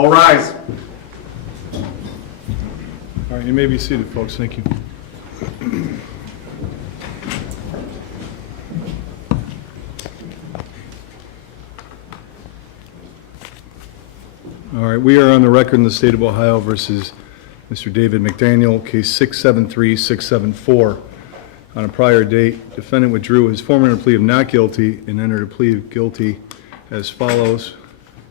All rise. All right, you may be seated, folks. Thank you. All right, we are on the record in the state of Ohio versus Mr. David McDaniel, case 673-674. On a prior date, defendant withdrew his former plea of not guilty and entered a plea of guilty as follows.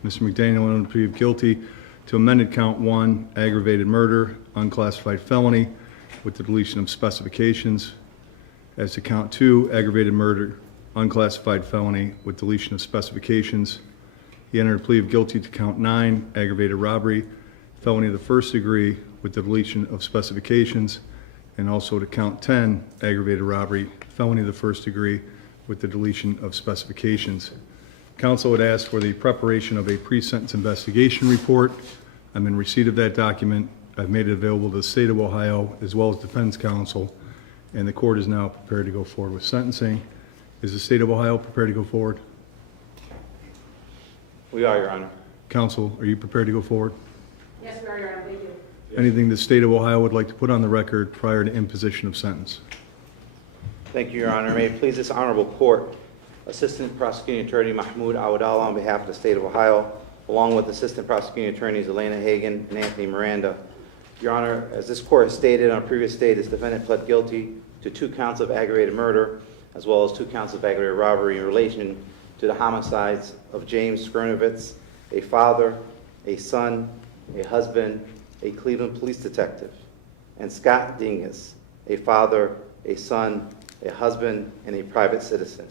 Mr. McDaniel entered a plea of guilty to amended count 1, aggravated murder, unclassified felony, with the deletion of specifications. As to count 2, aggravated murder, unclassified felony, with deletion of specifications. He entered a plea of guilty to count 9, aggravated robbery, felony of the first degree, with the deletion of specifications, and also to count 10, aggravated robbery, felony of the first degree, with the deletion of specifications. Counsel would ask for the preparation of a pre-sentence investigation report. I'm in receipt of that document. I've made it available to the state of Ohio as well as defense counsel, and the court is now prepared to go forward with sentencing. Is the state of Ohio prepared to go forward? We are, Your Honor. Counsel, are you prepared to go forward? Yes, we are, Your Honor. Thank you. Anything the state of Ohio would like to put on the record prior to imposition of sentence? Thank you, Your Honor. May it please this honorable court, Assistant Prosecuting Attorney Mahmoud Awadallah on behalf of the state of Ohio, along with Assistant Prosecuting Attorneys Elena Hagan and Anthony Miranda. Your Honor, as this court has stated on a previous date, this defendant pled guilty to 2 counts of aggravated murder, as well as 2 counts of aggravated robbery in relation to the homicides of James Skernivitz, a father, a son, a husband, a Cleveland police detective, and Scott Dingus, a father, a son, a husband, and a private citizen.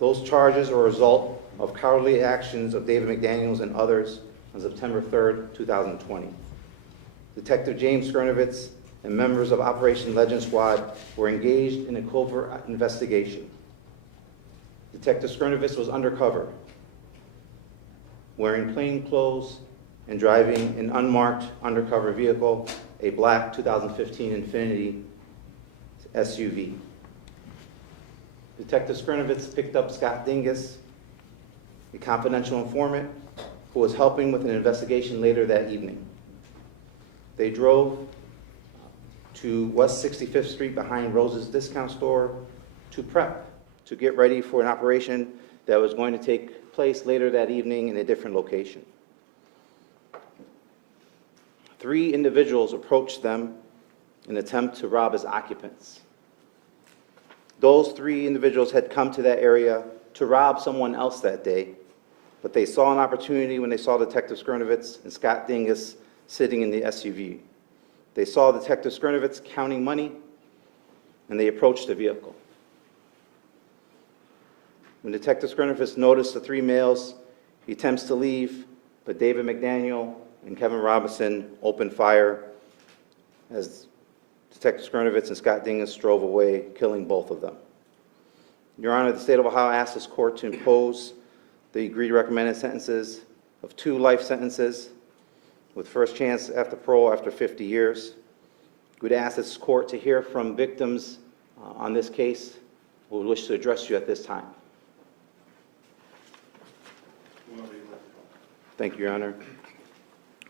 Those charges are a result of cowardly actions of David McDaniels and others on September 3rd, 2020. Detective James Skernivitz and members of Operation Legend Squad were engaged in a covert investigation. Detective Skernivitz was undercover, wearing plain clothes and driving an unmarked undercover vehicle, a black 2015 Infiniti SUV. Detective Skernivitz picked up Scott Dingus, a confidential informant who was helping with an investigation later that evening. They drove to West 65th Street behind Rose's Discount Store to prep, to get ready for an operation that was going to take place later that evening in a different location. 3 individuals approached them in an attempt to rob as occupants. Those 3 individuals had come to that area to rob someone else that day, but they saw an opportunity when they saw Detective Skernivitz and Scott Dingus sitting in the SUV. They saw Detective Skernivitz counting money, and they approached the vehicle. When Detective Skernivitz noticed the 3 males, he attempts to leave, but David McDaniel and Kevin Robinson opened fire as Detective Skernivitz and Scott Dingus drove away, killing both of them. Your Honor, the state of Ohio asked this court to impose the agreed recommended sentences of 2 life sentences with first chance after parole after 50 years. We'd ask this court to hear from victims on this case who would wish to address you at this time. Thank you, Your Honor.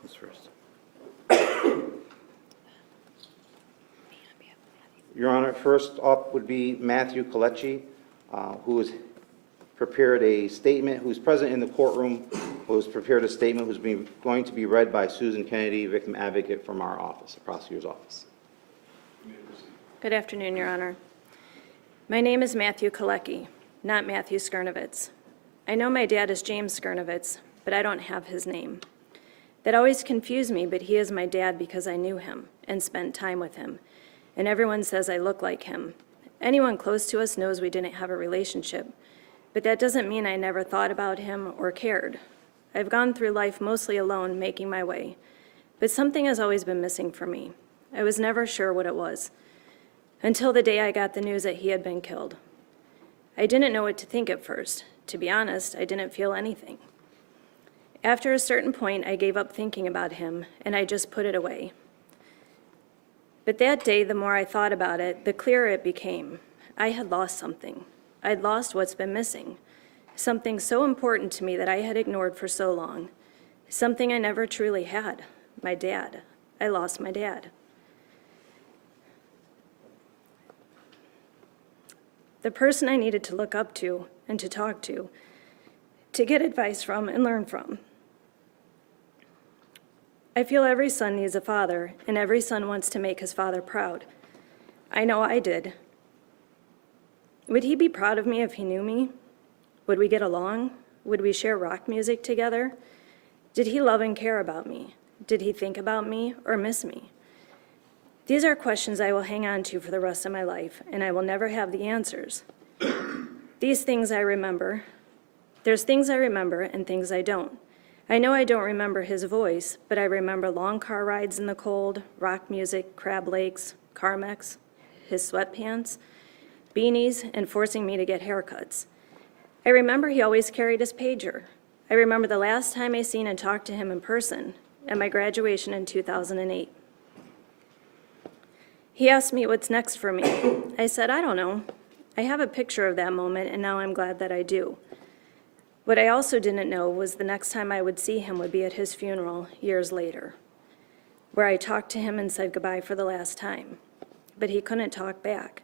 Who's first? Your Honor, first up would be Matthew Colecci, who has prepared a statement, who's present in the courtroom, who has prepared a statement who's going to be read by Susan Kennedy, victim advocate from our office, the prosecutor's office. Good afternoon, Your Honor. My name is Matthew Kolecki, not Matthew Skernivitz. I know my dad is James Skernivitz, but I don't have his name. That always confused me, but he is my dad because I knew him and spent time with him. And everyone says I look like him. Anyone close to us knows we didn't have a relationship, but that doesn't mean I never thought about him or cared. I've gone through life mostly alone, making my way, but something has always been missing for me. I was never sure what it was, until the day I got the news that he had been killed. I didn't know what to think at first. To be honest, I didn't feel anything. After a certain point, I gave up thinking about him, and I just put it away. But that day, the more I thought about it, the clearer it became. I had lost something. I'd lost what's been missing, something so important to me that I had ignored for so long, something I never truly had, my dad. I lost my dad. The person I needed to look up to and to talk to get advice from and learn from. I feel every son needs a father, and every son wants to make his father proud. I know I did. Would he be proud of me if he knew me? Would we get along? Would we share rock music together? Did he love and care about me? Did he think about me or miss me? These are questions I will hang on to for the rest of my life, and I will never have the answers. These things I remember. There's things I remember and things I don't. I know I don't remember his voice, but I remember long car rides in the cold, rock music, crab lakes, Carmex, his sweatpants, beanies, and forcing me to get haircuts. I remember he always carried his pager. I remember the last time I seen and talked to him in person, at my graduation in 2008. He asked me what's next for me. I said, I don't know. I have a picture of that moment, and now I'm glad that I do. What I also didn't know was the next time I would see him would be at his funeral years later, where I talked to him and said goodbye for the last time, but he couldn't talk back.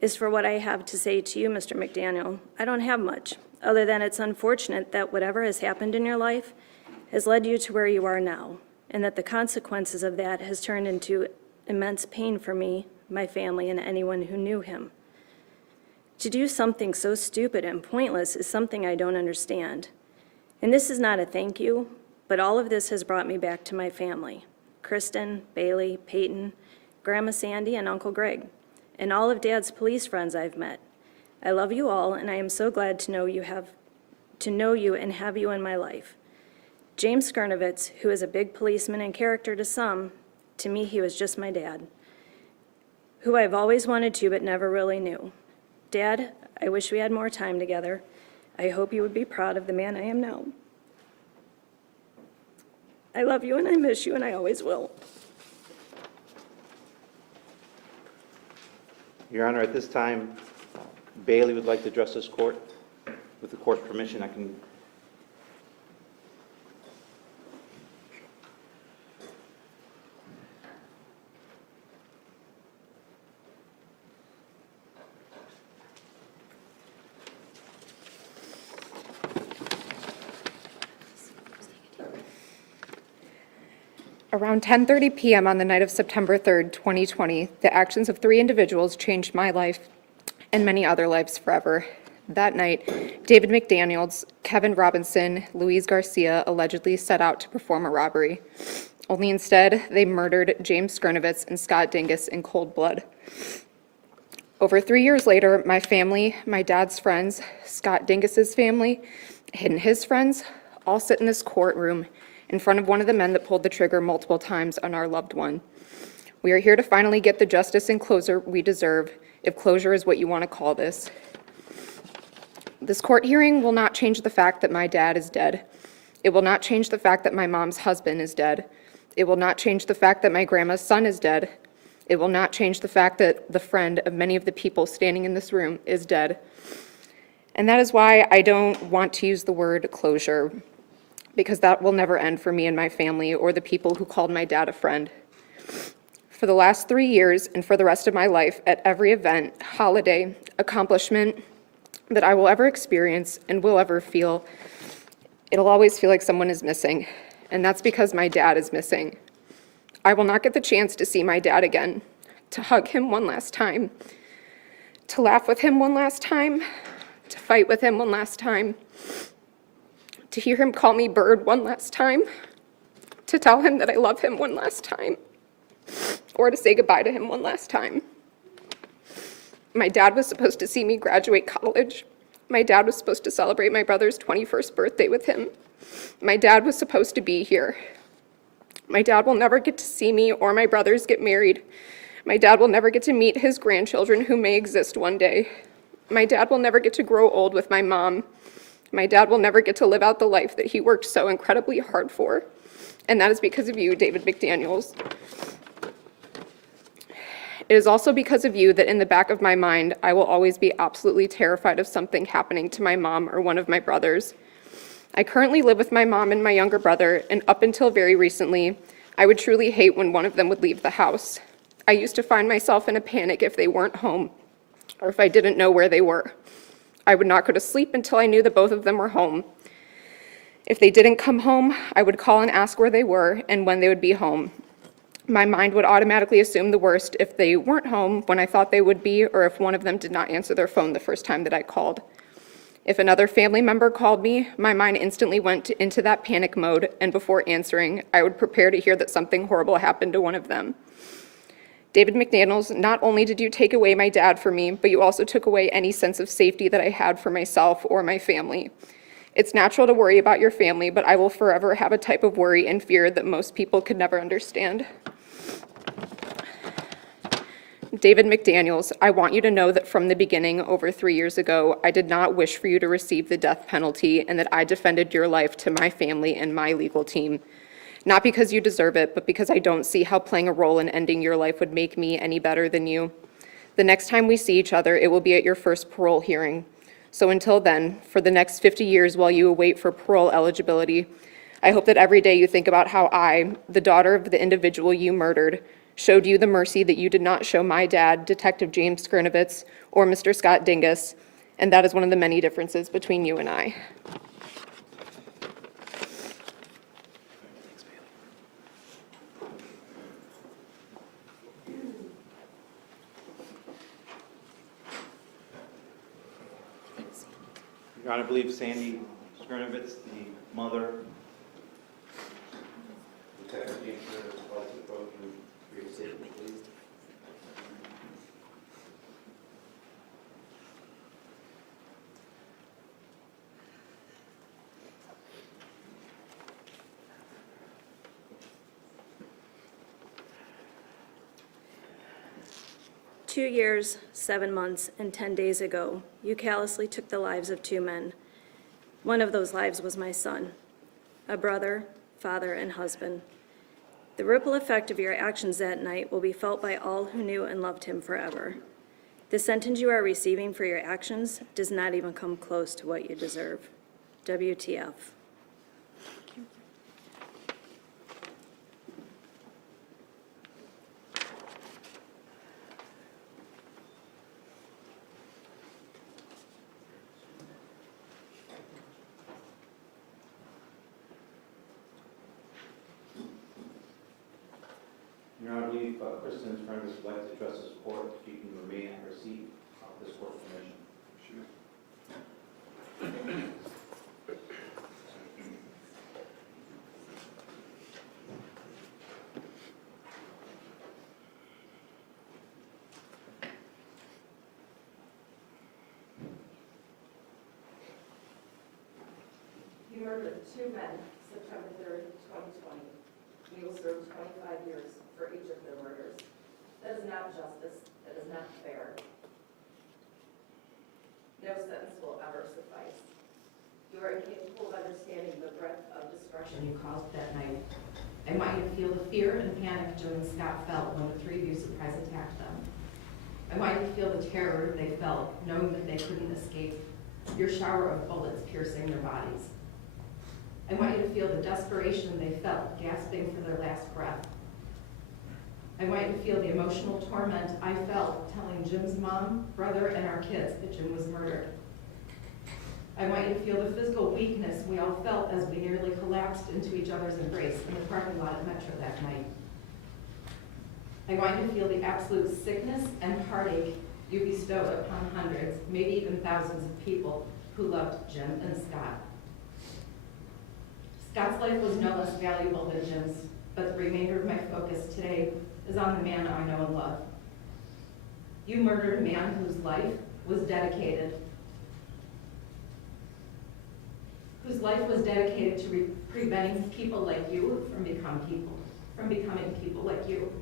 As for what I have to say to you, Mr. McDaniel, I don't have much, other than it's unfortunate that whatever has happened in your life has led you to where you are now, and that the consequences of that has turned into immense pain for me, my family, and anyone who knew him. To do something so stupid and pointless is something I don't understand. And this is not a thank you, but all of this has brought me back to my family. Kristen, Bailey, Peyton, Grandma Sandy, and Uncle Greg, and all of Dad's police friends I've met. I love you all, and I am so glad to know you and have you in my life. James Skernivitz, who is a big policeman in character to some, to me he was just my dad, who I've always wanted to but never really knew. Dad, I wish we had more time together. I hope you would be proud of the man I am now. I love you and I miss you and I always will. Your Honor, at this time, Bailey would like to address this court. With the court's permission, I can. Around 10:30 p.m. on the night of September 3rd, 2020, the actions of 3 individuals changed my life and many other lives forever. That night, David McDaniel, Kevin Robinson, Luis Garcia allegedly set out to perform a robbery. Only instead, they murdered James Skernivitz and Scott Dingus in cold blood. Over 3 years later, my family, my dad's friends, Scott Dingus's family, and his friends all sit in this courtroom in front of one of the men that pulled the trigger multiple times on our loved one. We are here to finally get the justice and closure we deserve, if closure is what you want to call this. This court hearing will not change the fact that my dad is dead. It will not change the fact that my mom's husband is dead. It will not change the fact that my grandma's son is dead. It will not change the fact that the friend of many of the people standing in this room is dead. And that is why I don't want to use the word closure, because that will never end for me and my family or the people who called my dad a friend. For the last 3 years and for the rest of my life, at every event, holiday, accomplishment that I will ever experience and will ever feel, it'll always feel like someone is missing, and that's because my dad is missing. I will not get the chance to see my dad again, to hug him one last time, to laugh with him one last time, to fight with him one last time, to hear him call me Bird one last time, to tell him that I love him one last time, or to say goodbye to him one last time. My dad was supposed to see me graduate college. My dad was supposed to celebrate my brother's 21st birthday with him. My dad was supposed to be here. My dad will never get to see me or my brothers get married. My dad will never get to meet his grandchildren who may exist one day. My dad will never get to grow old with my mom. My dad will never get to live out the life that he worked so incredibly hard for. And that is because of you, David McDaniel. It is also because of you that in the back of my mind, I will always be absolutely terrified of something happening to my mom or one of my brothers. I currently live with my mom and my younger brother, and up until very recently, I would truly hate when one of them would leave the house. I used to find myself in a panic if they weren't home, or if I didn't know where they were. I would not go to sleep until I knew that both of them were home. If they didn't come home, I would call and ask where they were and when they would be home. My mind would automatically assume the worst if they weren't home when I thought they would be, or if one of them did not answer their phone the first time that I called. If another family member called me, my mind instantly went into that panic mode, and before answering, I would prepare to hear that something horrible happened to one of them. David McDaniel, not only did you take away my dad from me, but you also took away any sense of safety that I had for myself or my family. It's natural to worry about your family, but I will forever have a type of worry and fear that most people could never understand. David McDaniel, I want you to know that from the beginning, over 3 years ago, I did not wish for you to receive the death penalty, and that I defended your life to my family and my legal team. Not because you deserve it, but because I don't see how playing a role in ending your life would make me any better than you. The next time we see each other, it will be at your first parole hearing. So until then, for the next 50 years while you await for parole eligibility, I hope that every day you think about how I, the daughter of the individual you murdered, showed you the mercy that you did not show my dad, Detective James Skernivitz, or Mr. Scott Dingus, and that is one of the many differences between you and I. Your Honor, I believe Sandy Skernivitz, the mother, Detective James Skernivitz, would like to approach you for your statement, please. "2 years, 7 months, and 10 days ago, you callously took the lives of 2 men. One of those lives was my son, a brother, father, and husband. The ripple effect of your actions that night will be felt by all who knew and loved him forever. The sentence you are receiving for your actions does not even come close to what you deserve. WTF." Your Honor, I believe Kristen Skernivitz would like to address this court. She can remain in her seat with this court permission. You murdered 2 men, September 3rd, 2020. You will serve 25 years for each of their murders. That is not justice. That is not fair. No sentence will ever suffice. You are incapable of understanding the breadth of destruction you caused that night. I want you to feel the fear and panic Joe and Scott felt when the 3 of you surprise attacked them. I want you to feel the terror they felt, knowing that they couldn't escape, your shower of bullets piercing their bodies. I want you to feel the desperation they felt, gasping for their last breath. I want you to feel the emotional torment I felt telling Jim's mom, brother, and our kids that Jim was murdered. I want you to feel the physical weakness we all felt as we nearly collapsed into each other's embrace in the parking lot at Metro that night. I want you to feel the absolute sickness and heartache you bestowed upon hundreds, maybe even thousands of people who loved Jim and Scott. Scott's life was no less valuable than Jim's, but the remainder of my focus today is on the man I know and love. You murdered a man whose life was dedicated to preventing people like you from becoming people like you.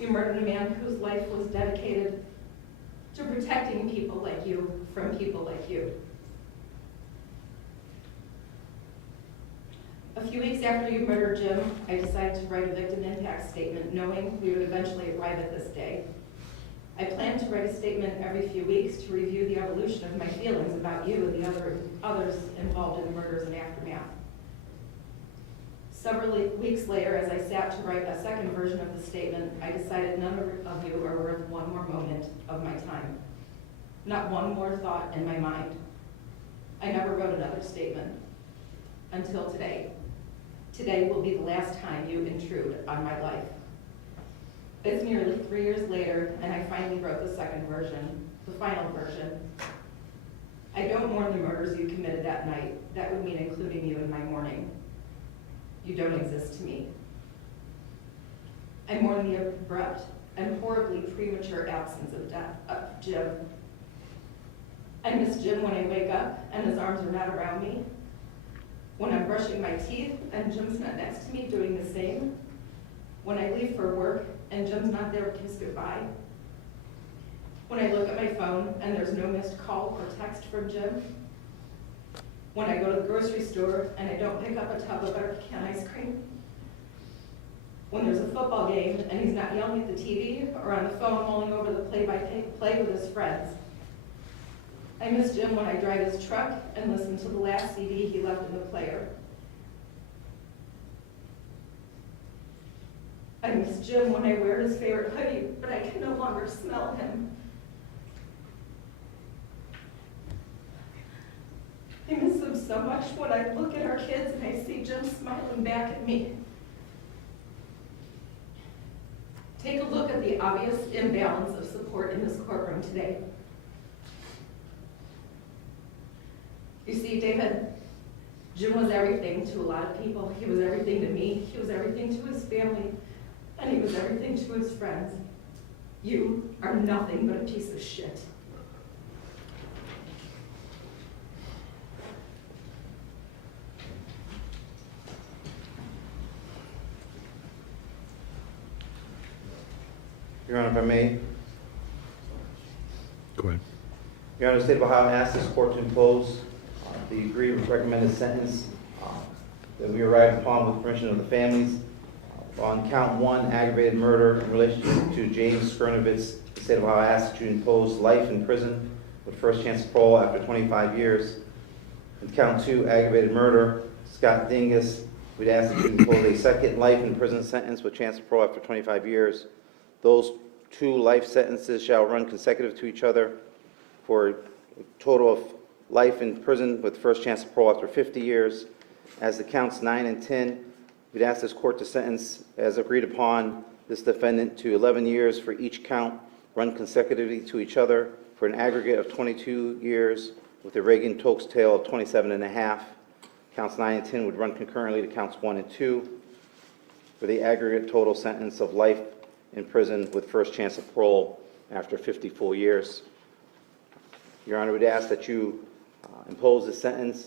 You murdered a man whose life was dedicated to protecting people like you from people like you. A few weeks after you murdered Jim, I decided to write a victim impact statement, knowing we would eventually arrive at this day. I plan to write a statement every few weeks to review the evolution of my feelings about you and the others involved in the murders and aftermath. Several weeks later, as I sat to write a second version of the statement, I decided none of you are worth one more moment of my time. Not one more thought in my mind. I never wrote another statement. Until today. Today will be the last time you intrude on my life. It's nearly 3 years later, and I finally wrote the second version, the final version. I don't mourn the murders you committed that night. That would mean including you in my mourning. You don't exist to me. I mourn the abrupt and horribly premature absence of Jim. I miss Jim when I wake up and his arms are not around me. When I'm brushing my teeth and Jim's not next to me doing the same. When I leave for work and Jim's not there to kiss goodbye. When I look at my phone and there's no missed call or text from Jim. When I go to the grocery store and I don't pick up a tub of butter pecan ice cream. When there's a football game and he's not yelling at the TV or on the phone mulling over the play-by-play with his friends. I miss Jim when I drive his truck and listen to the last CD he left in the player. I miss Jim when I wear his favorite hoodie, but I can no longer smell him. I miss him so much when I look at our kids and I see Jim smiling back at me. Take a look at the obvious imbalance of support in this courtroom today. You see, David, Jim was everything to a lot of people. He was everything to me. He was everything to his family. And he was everything to his friends. You are nothing but a piece of shit. Your Honor, if I may. Go ahead. Your Honor, the State of Ohio asks this court to impose the agreed recommended sentence that we arrived upon with permission of the families. On count 1, aggravated murder in relation to James Skernivitz, the State of Ohio asks that you impose life in prison with first chance of parole after 25 years. And count 2, aggravated murder, Scott Dingus, we'd ask that you impose a second life in prison sentence with chance of parole after 25 years. Those 2 life sentences shall run consecutive to each other for a total of life in prison with first chance of parole after 50 years. As the counts 9 and 10, we'd ask this court to sentence, as agreed upon, this defendant to 11 years for each count, run consecutively to each other for an aggregate of 22 years with a Reagan-Tokes tail of 27 and a half. Counts 9 and 10 would run concurrently to counts 1 and 2 for the aggregate total sentence of life in prison with first chance of parole after 50 full years. Your Honor, we'd ask that you impose this sentence,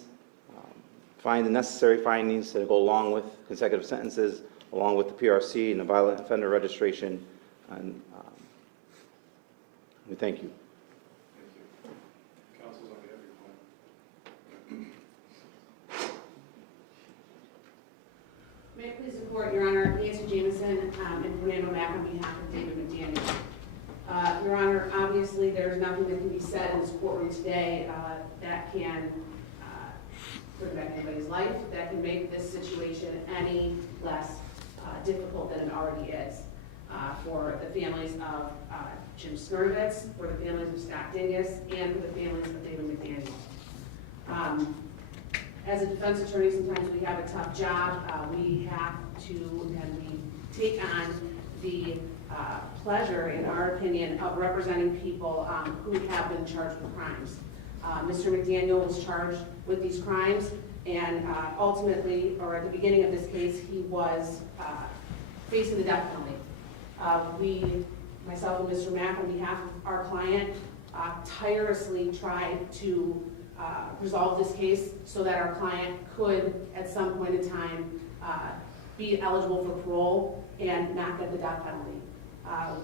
find the necessary findings that go along with consecutive sentences, along with the PRC and the violent offender registration, and we thank you. May it please the court, Your Honor, Nancy Jameson and Fernando Mack on behalf of David McDaniel. Your Honor, obviously there's nothing that can be said in this courtroom today that can put back anybody's life, that can make this situation any less difficult than it already is for the families of Jim Skernivitz, for the families of Scott Dingus, and for the families of David McDaniel. As a defense attorney, sometimes we have a tough job. We have to, and we take on the pleasure, in our opinion, of representing people who have been charged with crimes. Mr. McDaniel was charged with these crimes, and ultimately, or at the beginning of this case, he was facing the death penalty. We, myself and Mr. Mack, on behalf of our client, tirelessly tried to resolve this case so that our client could, at some point in time, be eligible for parole and not get the death penalty.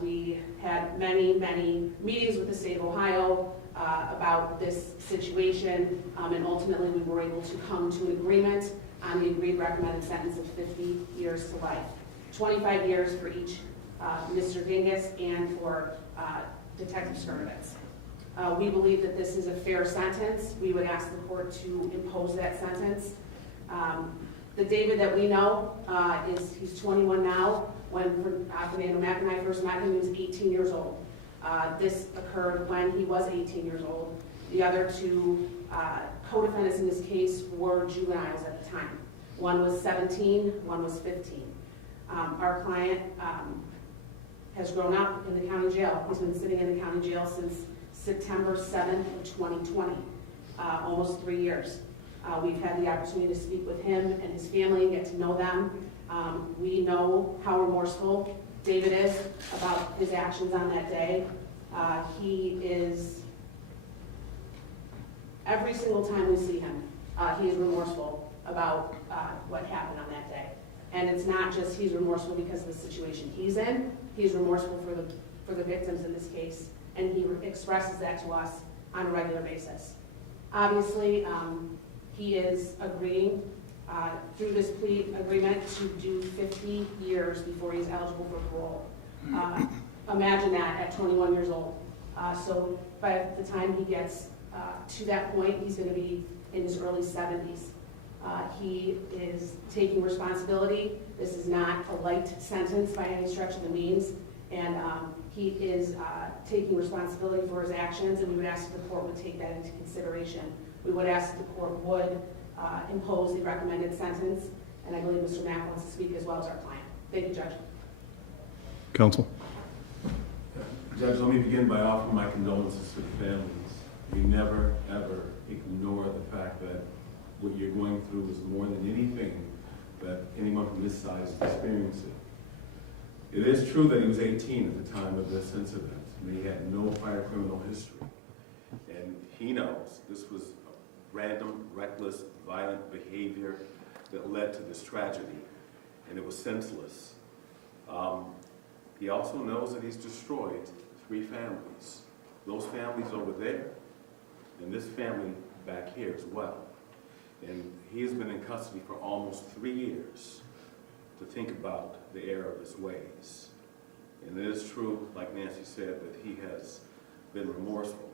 We had many, many meetings with the state of Ohio about this situation, and ultimately we were able to come to an agreement on the agreed recommended sentence of 50 years to life. 25 years for each Mr. Dingus and for Detective Skernivitz. We believe that this is a fair sentence. We would ask the court to impose that sentence. The David that we know he's 21 now. When Fernando Mack and I first met him, he was 18 years old. This occurred when he was 18 years old. The other two co-defendants in this case were juveniles at the time. One was 17, one was 15. Our client has grown up in the county jail. He's been sitting in the county jail since September 7th of 2020, almost 3 years. We've had the opportunity to speak with him and his family and get to know them. We know how remorseful David is about his actions on that day. He is, every single time we see him, he is remorseful about what happened on that day. And it's not just he's remorseful because of the situation he's in, he's remorseful for the victims in this case, and he expresses that to us on a regular basis. Obviously, he is agreeing through this plea agreement to do 50 years before he's eligible for parole. Imagine that at 21 years old. So by the time he gets to that point, he's going to be in his early 70s. He is taking responsibility. This is not a light sentence by any stretch of the means, and he is taking responsibility for his actions, and we would ask that the court would take that into consideration. We would ask that the court would impose the recommended sentence, and I believe Mr. Mack wants to speak as well as our client. Thank you, Judge. Counsel? Judge, let me begin by offering my condolences to the families. We never, ever ignore the fact that what you're going through is more than anything that anyone from this side is experiencing. It is true that he was 18 at the time of this incident, and he had no prior criminal history. And he knows this was a random, reckless, violent behavior that led to this tragedy, and it was senseless. He also knows that he's destroyed 3 families. Those families over there, and this family back here as well. And he has been in custody for almost 3 years to think about the error of his ways. And it is true, like Nancy said, that he has been remorseful.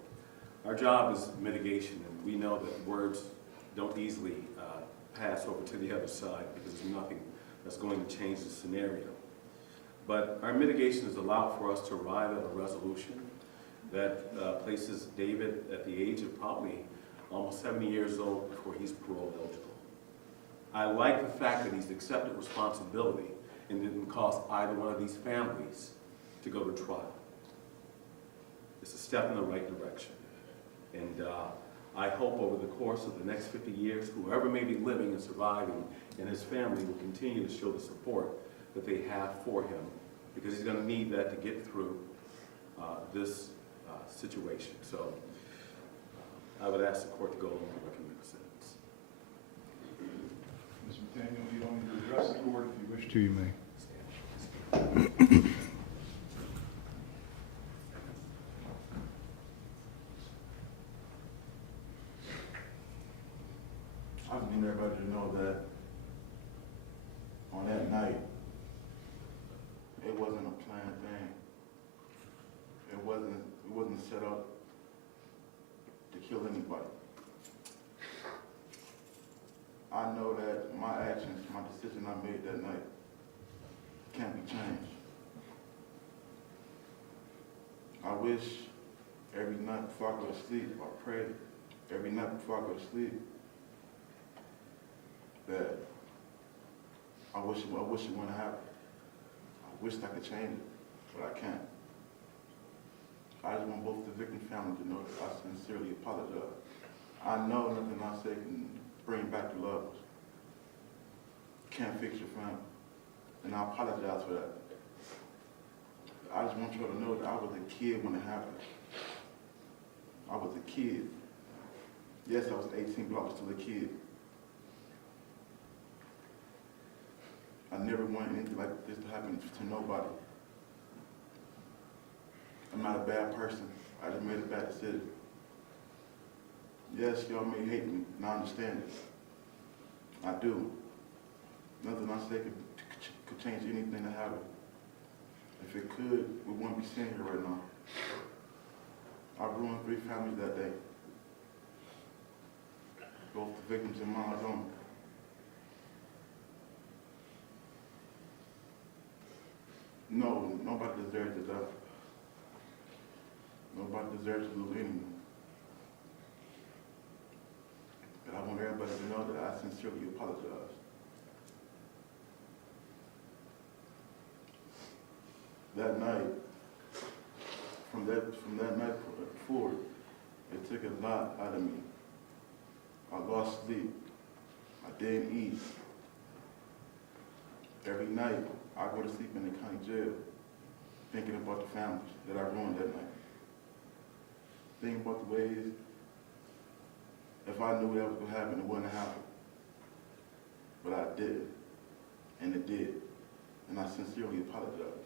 Our job is mitigation, and we know that words don't easily pass over to the other side because there's nothing that's going to change the scenario. But our mitigation has allowed for us to arrive at a resolution that places David at the age of probably almost 70 years old before he's parole eligible. I like the fact that he's accepted responsibility and didn't cause either one of these families to go to trial. It's a step in the right direction. And I hope over the course of the next 50 years, whoever may be living and surviving and his family will continue to show the support that they have for him, because he's going to need that to get through this situation. So I would ask the court to go along and recommend a sentence. Mr. McDaniel, you don't need to address the court. If you wish to, you may. I just need everybody to know that on that night, it wasn't a planned thing. It wasn't set up to kill anybody. I know that my actions, my decision I made that night can't be changed. I wish every night before I go to sleep, I pray every night before I go to sleep that I wish it wouldn't happen. I wish I could change it, but I can't. I just want both the victim family to know that I sincerely apologize. I know nothing I say can bring back the love. Can't fix your family, and I apologize for that. I just want you all to know that I was a kid when it happened. I was a kid. Yes, I was 18, but I was still a kid. I never wanted anything like this to happen to nobody. I'm not a bad person. I just made a bad decision. Yes, y'all may hate me, and I understand it. I do. Nothing I say could change anything that happened. If it could, we wouldn't be sitting here right now. I ruined 3 families that day. Both the victims and my own. No, nobody deserves to die. Nobody deserves to lose anyone. But I want everybody to know that I sincerely apologize. That night, from that night forward, it took a lot out of me. I lost sleep. I didn't eat. Every night, I go to sleep in the county jail, thinking about the families that I ruined that night. Thinking about the ways, if I knew that was going to happen, it wouldn't happen. But I did, and it did, and I sincerely apologize.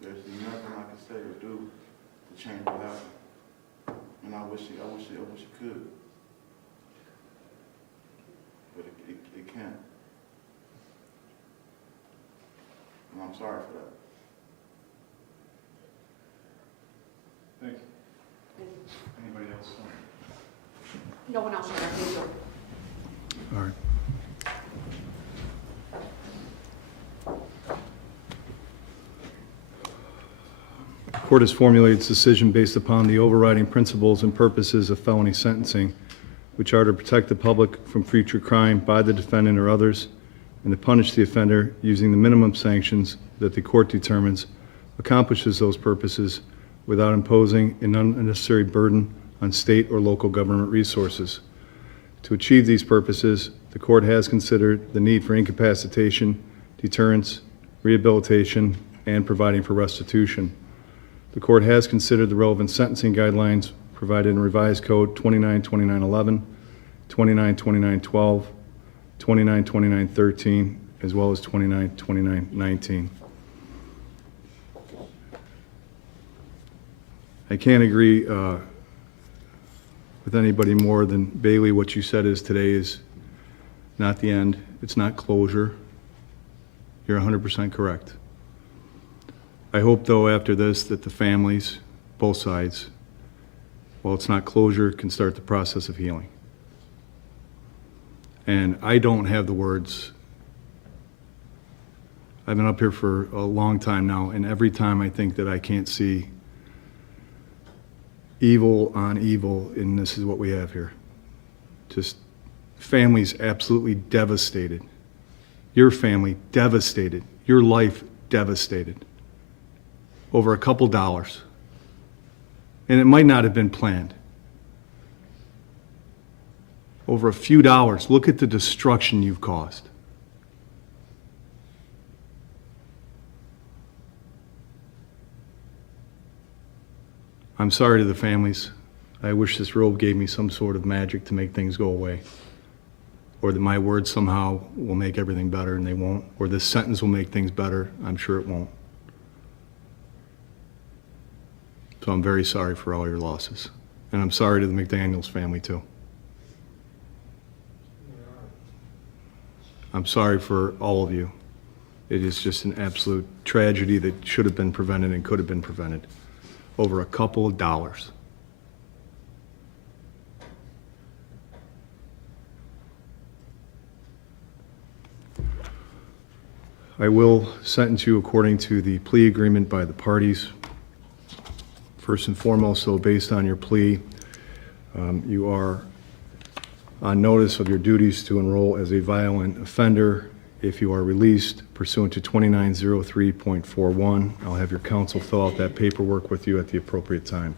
There's nothing I can say or do to change what happened, and I wish it could, but it can't. And I'm sorry for that. Thank you. Anybody else? No one else, Your Honor. Thank you. All right. The court has formulated its decision based upon the overriding principles and purposes of felony sentencing, which are to protect the public from future crime by the defendant or others, and to punish the offender using the minimum sanctions that the court determines accomplishes those purposes without imposing an unnecessary burden on state or local government resources. To achieve these purposes, the court has considered the need for incapacitation, deterrence, rehabilitation, and providing for restitution. The court has considered the relevant sentencing guidelines provided in Revised Code 292911, 292912, 292913, as well as 292919. I can't agree with anybody more than Bailey. What you said is today is not the end. It's not closure. You're 100% correct. I hope, though, after this, that the families, both sides, while it's not closure, can start the process of healing. And I don't have the words. I've been up here for a long time now, and every time I think that I can't see evil on evil, and this is what we have here. Just families absolutely devastated. Your family devastated. Your life devastated. Over a couple dollars. And it might not have been planned. Over a few dollars. Look at the destruction you've caused. I'm sorry to the families. I wish this robe gave me some sort of magic to make things go away. Or that my words somehow will make everything better, and they won't. Or this sentence will make things better. I'm sure it won't. So I'm very sorry for all your losses. And I'm sorry to the McDaniels family, too. I'm sorry for all of you. It is just an absolute tragedy that should have been prevented and could have been prevented. Over a couple of dollars. I will sentence you according to the plea agreement by the parties. First and foremost, so based on your plea, you are on notice of your duties to enroll as a violent offender if you are released pursuant to 2903.41. I'll have your counsel fill out that paperwork with you at the appropriate time.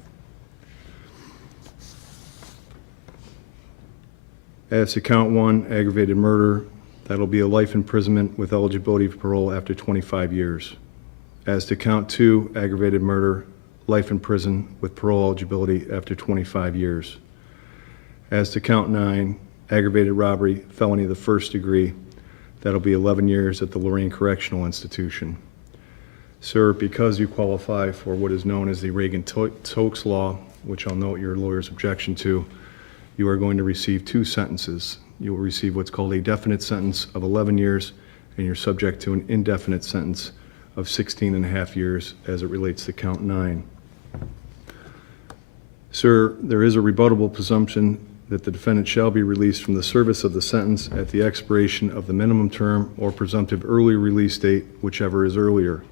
As to count 1, aggravated murder, that'll be a life imprisonment with eligibility for parole after 25 years. As to count 2, aggravated murder, life in prison with parole eligibility after 25 years. As to count 9, aggravated robbery, felony of the first degree, that'll be 11 years at the Lorraine Correctional Institution. Sir, because you qualify for what is known as the Reagan-Tokes Law, which I'll note your lawyer's objection to, you are going to receive 2 sentences. You will receive what's called a definite sentence of 11 years, and you're subject to an indefinite sentence of 16 and a half years as it relates to count 9. Sir, there is a rebuttable presumption that the defendant shall be released from the service of the sentence at the expiration of the minimum term or presumptive early release date, whichever is earlier.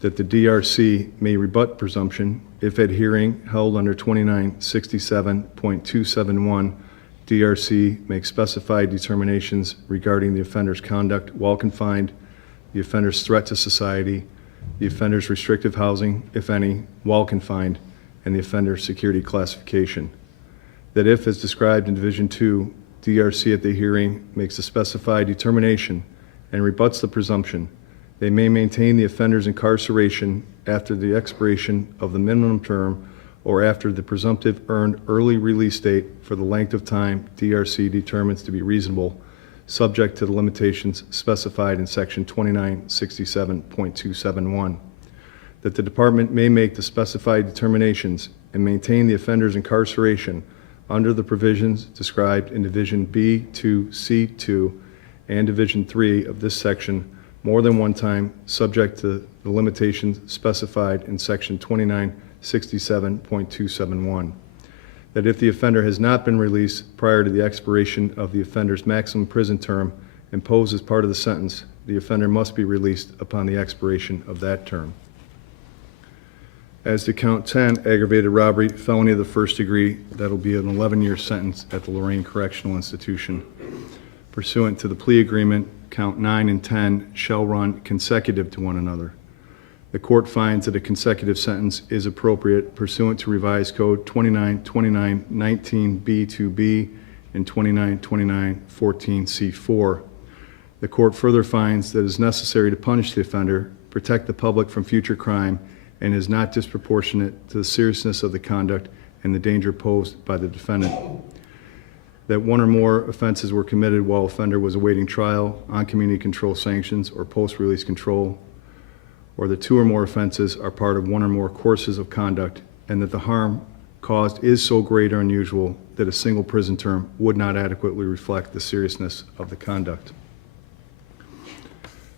That the DRC may rebut presumption if at hearing held under 2967.271, DRC makes specified determinations regarding the offender's conduct while confined, the offender's threat to society, the offender's restrictive housing, if any, while confined, and the offender's security classification. That if, as described in Division 2, DRC at the hearing makes a specified determination and rebuts the presumption, they may maintain the offender's incarceration after the expiration of the minimum term or after the presumptive earned early release date for the length of time DRC determines to be reasonable, subject to the limitations specified in Section 2967.271. That the Department may make the specified determinations and maintain the offender's incarceration under the provisions described in Division B2C2 and Division 3 of this section more than one time, subject to the limitations specified in Section 2967.271. That if the offender has not been released prior to the expiration of the offender's maximum prison term imposed as part of the sentence, the offender must be released upon the expiration of that term. As to count 10, aggravated robbery, felony of the first degree, that'll be an 11-year sentence at the Lorraine Correctional Institution. Pursuant to the plea agreement, count 9 and 10 shall run consecutive to one another. The court finds that a consecutive sentence is appropriate pursuant to Revised Code 2929-19B2B and 2929-14C4. The court further finds that it is necessary to punish the offender, protect the public from future crime, and is not disproportionate to the seriousness of the conduct and the danger posed by the defendant. That one or more offenses were committed while offender was awaiting trial on community control sanctions or post-release control, or that two or more offenses are part of one or more courses of conduct, and that the harm caused is so great or unusual that a single prison term would not adequately reflect the seriousness of the conduct.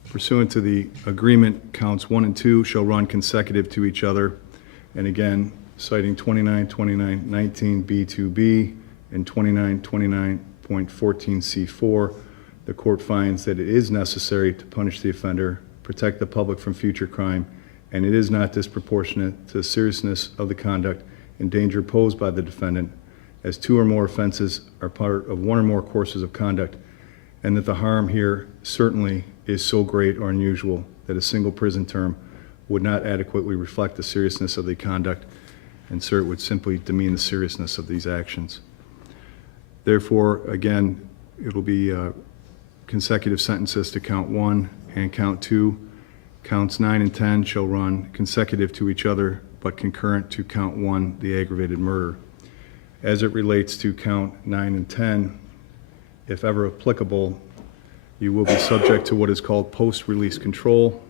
Pursuant to the agreement, counts 1 and 2 shall run consecutive to each other, and again, citing 2929-19B2B and 2929.14C4, the court finds that it is necessary to punish the offender, protect the public from future crime, and it is not disproportionate to the seriousness of the conduct and danger posed by the defendant, as two or more offenses are part of one or more courses of conduct, and that the harm here certainly is so great or unusual that a single prison term would not adequately reflect the seriousness of the conduct, and sir, it would simply demean the seriousness of these actions. Therefore, again, it'll be consecutive sentences to count 1 and count 2. Counts 9 and 10 shall run consecutive to each other, but concurrent to count 1, the aggravated murder. As it relates to count 9 and 10, if ever applicable, you will be subject to what is called post-release control,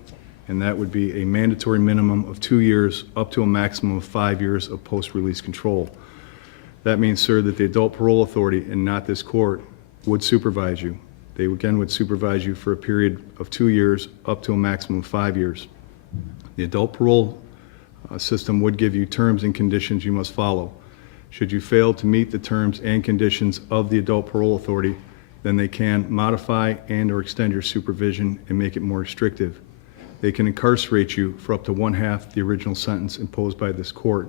and that would be a mandatory minimum of 2 years up to a maximum of 5 years of post-release control. That means, sir, that the adult parole authority and not this court would supervise you. They again would supervise you for a period of 2 years up to a maximum of 5 years. The adult parole system would give you terms and conditions you must follow. Should you fail to meet the terms and conditions of the adult parole authority, then they can modify and or extend your supervision and make it more restrictive. They can incarcerate you for up to 1/2 the original sentence imposed by this court.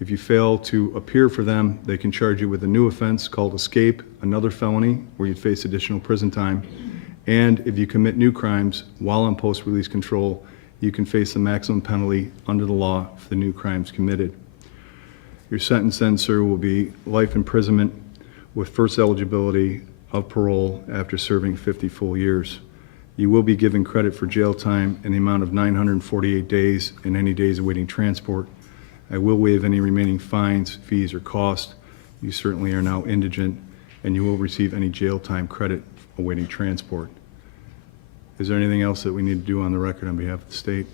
If you fail to appear for them, they can charge you with a new offense called escape, another felony where you'd face additional prison time. And if you commit new crimes while on post-release control, you can face the maximum penalty under the law for the new crimes committed. Your sentence then, sir, will be life imprisonment with first eligibility of parole after serving 50 full years. You will be given credit for jail time in the amount of 948 days and any days awaiting transport. I will waive any remaining fines, fees, or costs. You certainly are now indigent, and you will receive any jail time credit awaiting transport. Is there anything else that we need to do on the record on behalf of the state?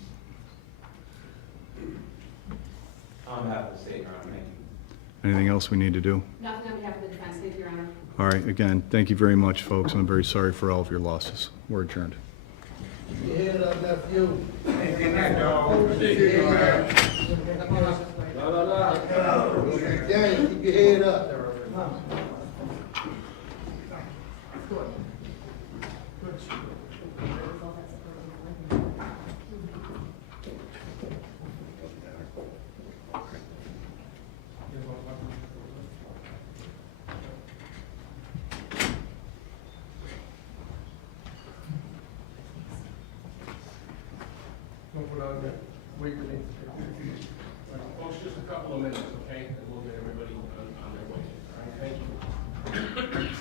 On behalf of the state, Your Honor, thank you. Anything else we need to do? Nothing on behalf of the defense, thank you, Your Honor. All right, again, thank you very much, folks. I'm very sorry for all of your losses. We're adjourned. You hear that, nephew? McDaniel, keep your head up. Folks, just a couple of minutes, okay? And we'll get everybody on their way. All right, thank you.